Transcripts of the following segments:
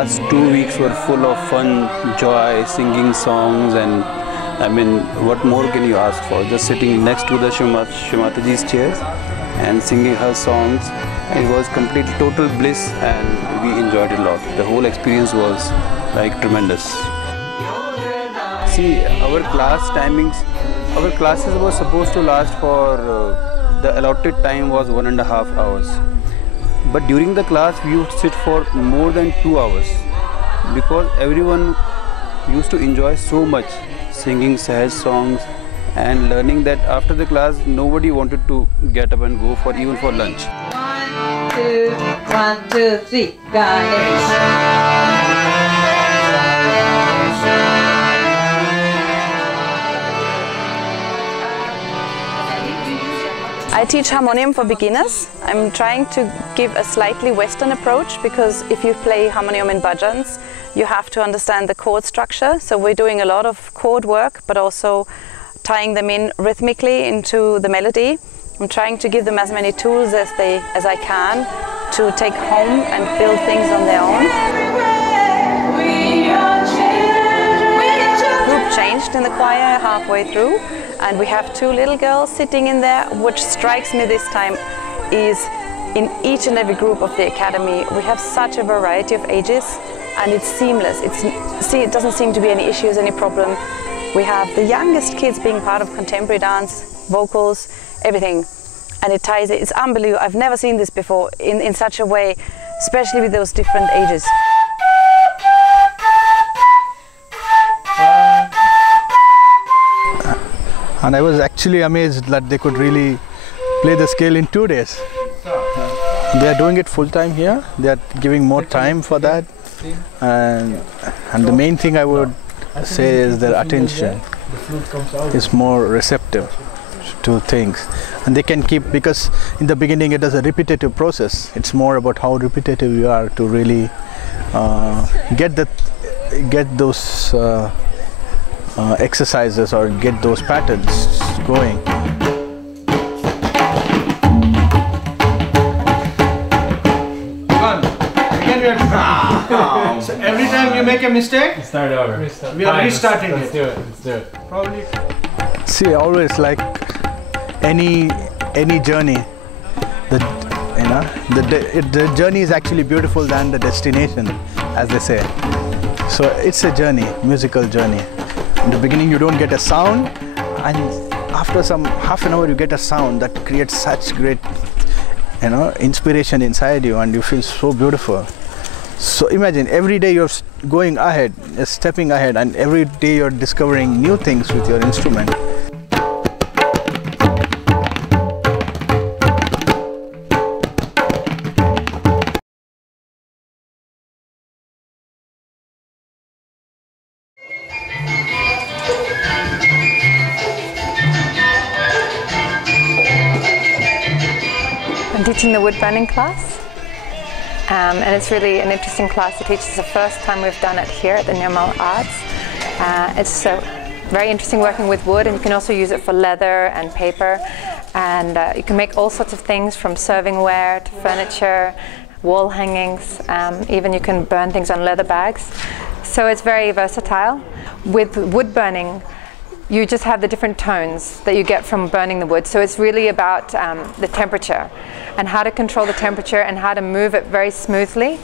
last 2 weeks were full of fun, joy, singing songs, and I mean, what more can you ask for? Just sitting next to the Shrimatiji's chairs and singing her songs. It was complete total bliss, and we enjoyed it a lot. The whole experience was like tremendous. See, our class timings, our classes were supposed to last for the allotted time was 1.5 hours. But during the class we would sit for more than 2 hours because everyone used to enjoy so much singing Sahaj songs and learning that after the class nobody wanted to get up and go for even for lunch. 1, 2, 3, Ganesh. I teach harmonium for beginners. I'm trying to give a slightly Western approach because if you play harmonium in bhajans, you have to understand the chord structure. So we're doing a lot of chord work, but also tying them in rhythmically into the melody. I'm trying to give them as many tools as I can to take home and build things on their own. The group changed in the choir halfway through, and we have 2 little girls sitting in there. Which strikes me this time is in each and every group of the academy we have such a variety of ages, and it's seamless. It doesn't seem to be any issues, any problem. We have the youngest kids being part of contemporary dance, vocals, everything, and it ties it. It's unbelievable. I've never seen this before in such a way, especially with those different ages. And I was actually amazed that they could really play the scale in 2 days. They are doing it full time here. They are giving more time for that, and the main thing I would say is their attention is more receptive to things, and they can keep, because in the beginning it is a repetitive process. It's more about how repetitive you are to really get those exercises or get those patterns going. So every time you make a mistake, start over. We are restarting Let's do it. Let's do it. Probably. See, always like any journey, the journey is actually beautiful than the destination, as they say. So it's a journey, musical journey. In the beginning you don't get a sound, and after some half an hour you get a sound that creates such great inspiration inside you, and you feel so beautiful. So imagine every day you're going ahead, stepping ahead, and every day you're discovering new things with your instrument. I'm teaching the wood burning class, and it's really an interesting class to teach. It's the first time we've done it here at the Nirmal Arts. It's very interesting working with wood, and you can also use it for leather and paper, and you can make all sorts of things from servingware to furniture, wall hangings, even you can burn things on leather bags. So it's very versatile. With wood burning, you just have the different tones that you get from burning the wood. So it's really about the temperature and how to control the temperature and how to move it very smoothly.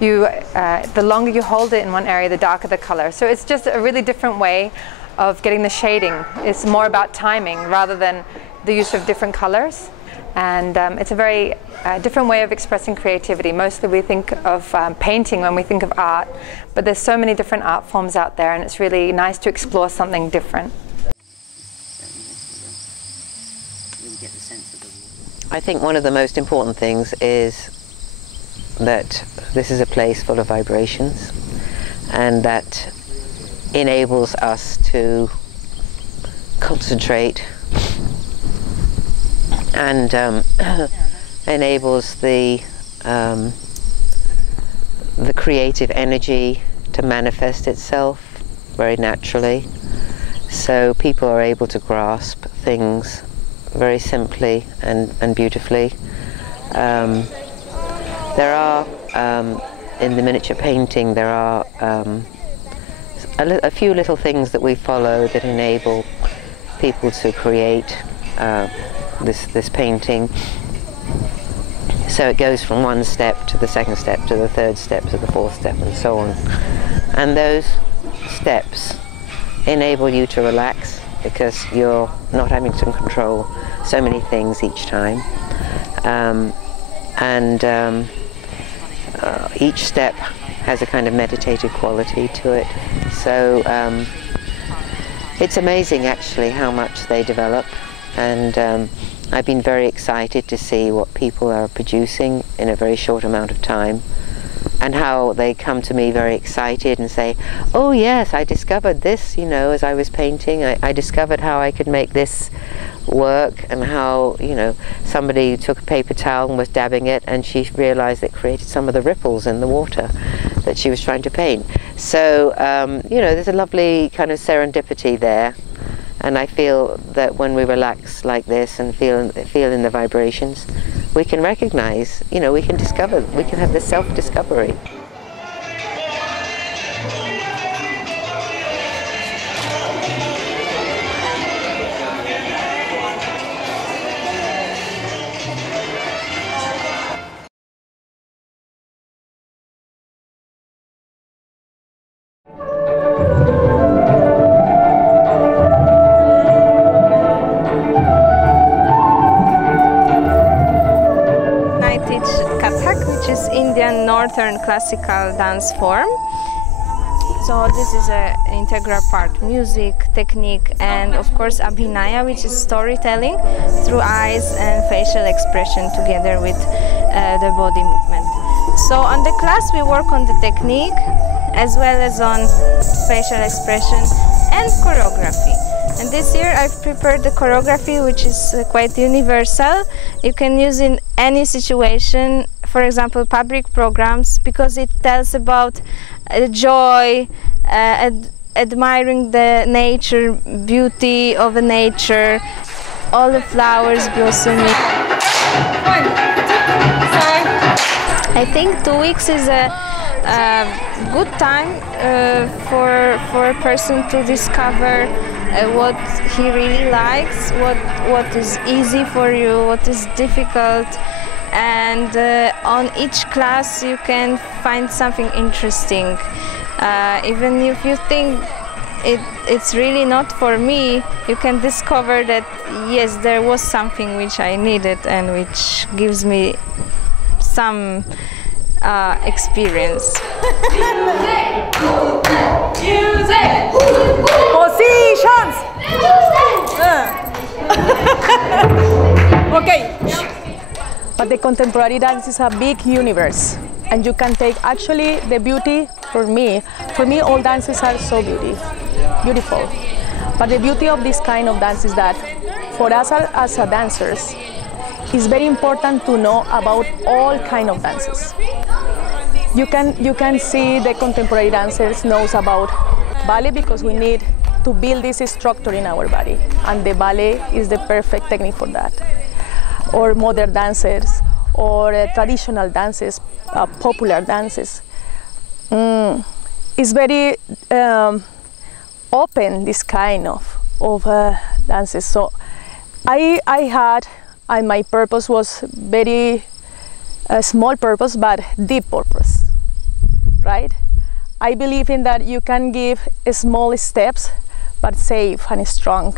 The longer you hold it in one area, the darker the color. So it's just a really different way of getting the shading. It's more about timing rather than the use of different colors. And it's a very different way of expressing creativity. Mostly we think of painting when we think of art, but there's so many different art forms out there, and it's really nice to explore something different. I think one of the most important things is that this is a place full of vibrations, and that enables us to concentrate and enables the creative energy to manifest itself very naturally. So people are able to grasp things very simply and beautifully. There are in the miniature painting there are a few little things that we follow that enable people to create this painting. So it goes from one step to the second step to the third step to the fourth step and so on. And those steps enable you to relax because you're not having to control so many things each time. Each step has a kind of meditative quality to it. So it's amazing actually how much they develop, and I've been very excited to see what people are producing in a very short amount of time, and how they come to me very excited and say, oh yes, I discovered this, you know, as I was painting. I discovered how I could make this work, and how, you know, somebody took a paper towel and was dabbing it and she realized it created some of the ripples in the water that she was trying to paint. So, you know, there's a lovely kind of serendipity there. And I feel that when we relax like this and feel in the vibrations, we can recognize, you know, we can discover, we can have this self-discovery. Indian Northern classical dance form. So this is an integral part: music, technique, and of course abhinaya, which is storytelling through eyes and facial expression together with the body movement. So on the class we work on the technique as well as on facial expression and choreography. And this year I've prepared the choreography, which is quite universal. You can use in any situation, for example public programs, because it tells about joy, admiring the nature, beauty of the nature, all the flowers blossoming. 1, 2, 3. I think 2 weeks is a good time for a person to discover what he really likes, what is easy for you, what is difficult. And on each class you can find something interesting. Even if you think it's really not for me, you can discover that yes, there was something which I needed and which gives me some experience. Music! Positions! Okay. But the contemporary dance is a big universe, and you can take actually the beauty for me all dances are so beautiful. But the beauty of this kind of dance is that for us as dancers, it's very important to know about all kind of dances. You can see the contemporary dancers knows about ballet because we need to build this structure in our body, and the ballet is the perfect technique for that. Or modern dances, or traditional dances, popular dances. It's very open, this kind of dances. So my purpose was very small purpose, but deep purpose, right? I believe in that you can give small steps, but safe and strong.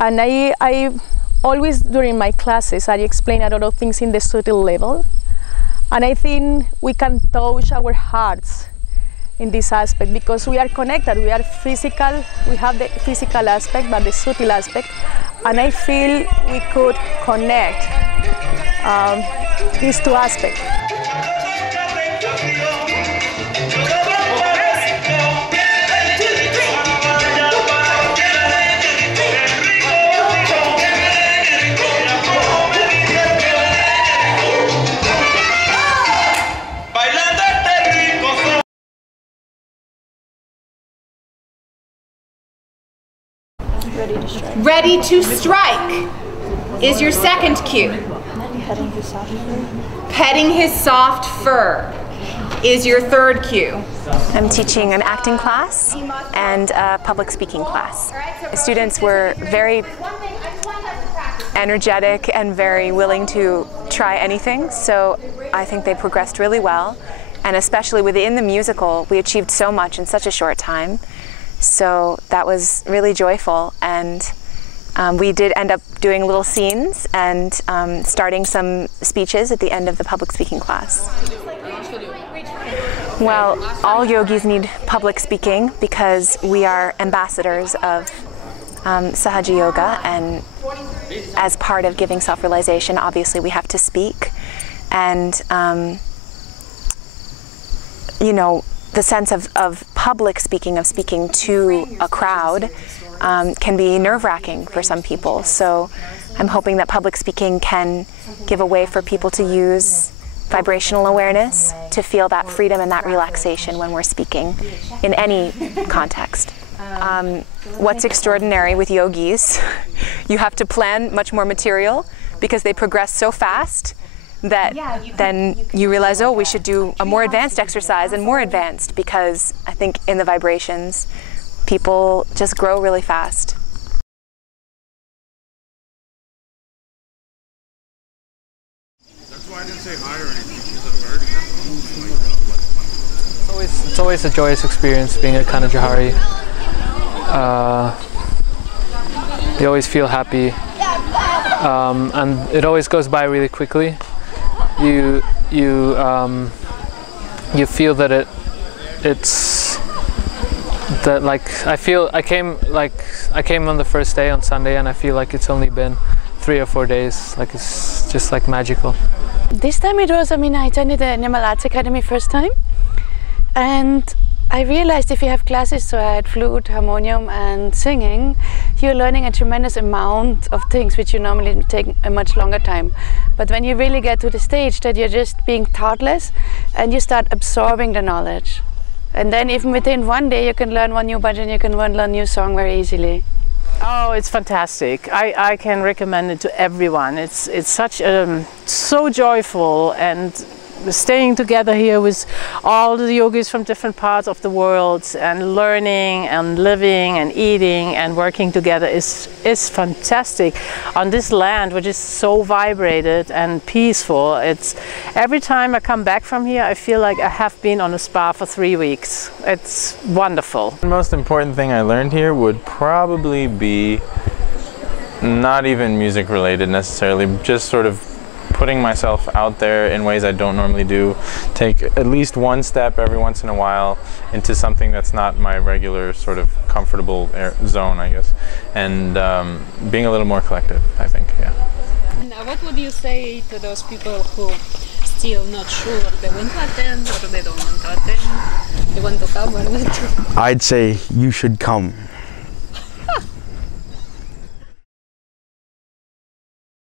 And I always during my classes, I explain a lot of things in the subtle level. And I think we can touch our hearts in this aspect because we are connected, we are physical, we have the physical aspect, but the subtle aspect. And I feel we could connect these two aspects. Ready to strike is your second cue. Petting his soft fur is your third cue? I'm teaching an acting class and a public speaking class. The students were very energetic and very willing to try anything, so I think they progressed really well. And especially within the musical, we achieved so much in such a short time. So that was really joyful, and we did end up doing little scenes and starting some speeches at the end of the public speaking class. Well, all yogis need public speaking because we are ambassadors of Sahaja Yoga, and as part of giving self-realization, obviously we have to speak. And you know, the sense of public speaking, of speaking to a crowd, can be nerve-wracking for some people. So I'm hoping that public speaking can give a way for people to use vibrational awareness to feel that freedom and that relaxation when we're speaking in any context. What's extraordinary with yogis, you have to plan much more material because they progress so fast that then you realize, oh, we should do a more advanced exercise and more advanced, because I think in the vibrations, people just grow really fast. That's why I didn't say hi or anything, because I've already It's always a joyous experience being at Canajoharie. You always feel happy, and it always goes by really quickly. You feel that it's that, like, I came on the first day on Sunday, and I feel like it's only been 3 or 4 days. Like, it's just like magical. This time it was, I attended the Nirmal Arts Academy first time, and I realized if you have classes, so I had flute, harmonium and singing, you're learning a tremendous amount of things which you normally take a much longer time. But when you really get to the stage that you're just being thoughtless and you start absorbing the knowledge. And then even within 1 day you can learn one new bhajan, you can learn a new song very easily. Oh, it's fantastic. I can recommend it to everyone. It's such so joyful, and staying together here with all the yogis from different parts of the world and learning and living and eating and working together is fantastic on this land, which is so vibrated and peaceful. It's every time I come back from here, I feel like I have been on a spa for 3 weeks. It's wonderful. The most important thing I learned here would probably be not even music related necessarily, just sort of putting myself out there in ways I don't normally do. Take at least one step every once in a while into something that's not my regular sort of comfortable zone, I guess. And being a little more collective, I think, yeah. And what would you say to those people who still not sure they want to attend or they don't want to attend? They want to come or not? I'd say you should come.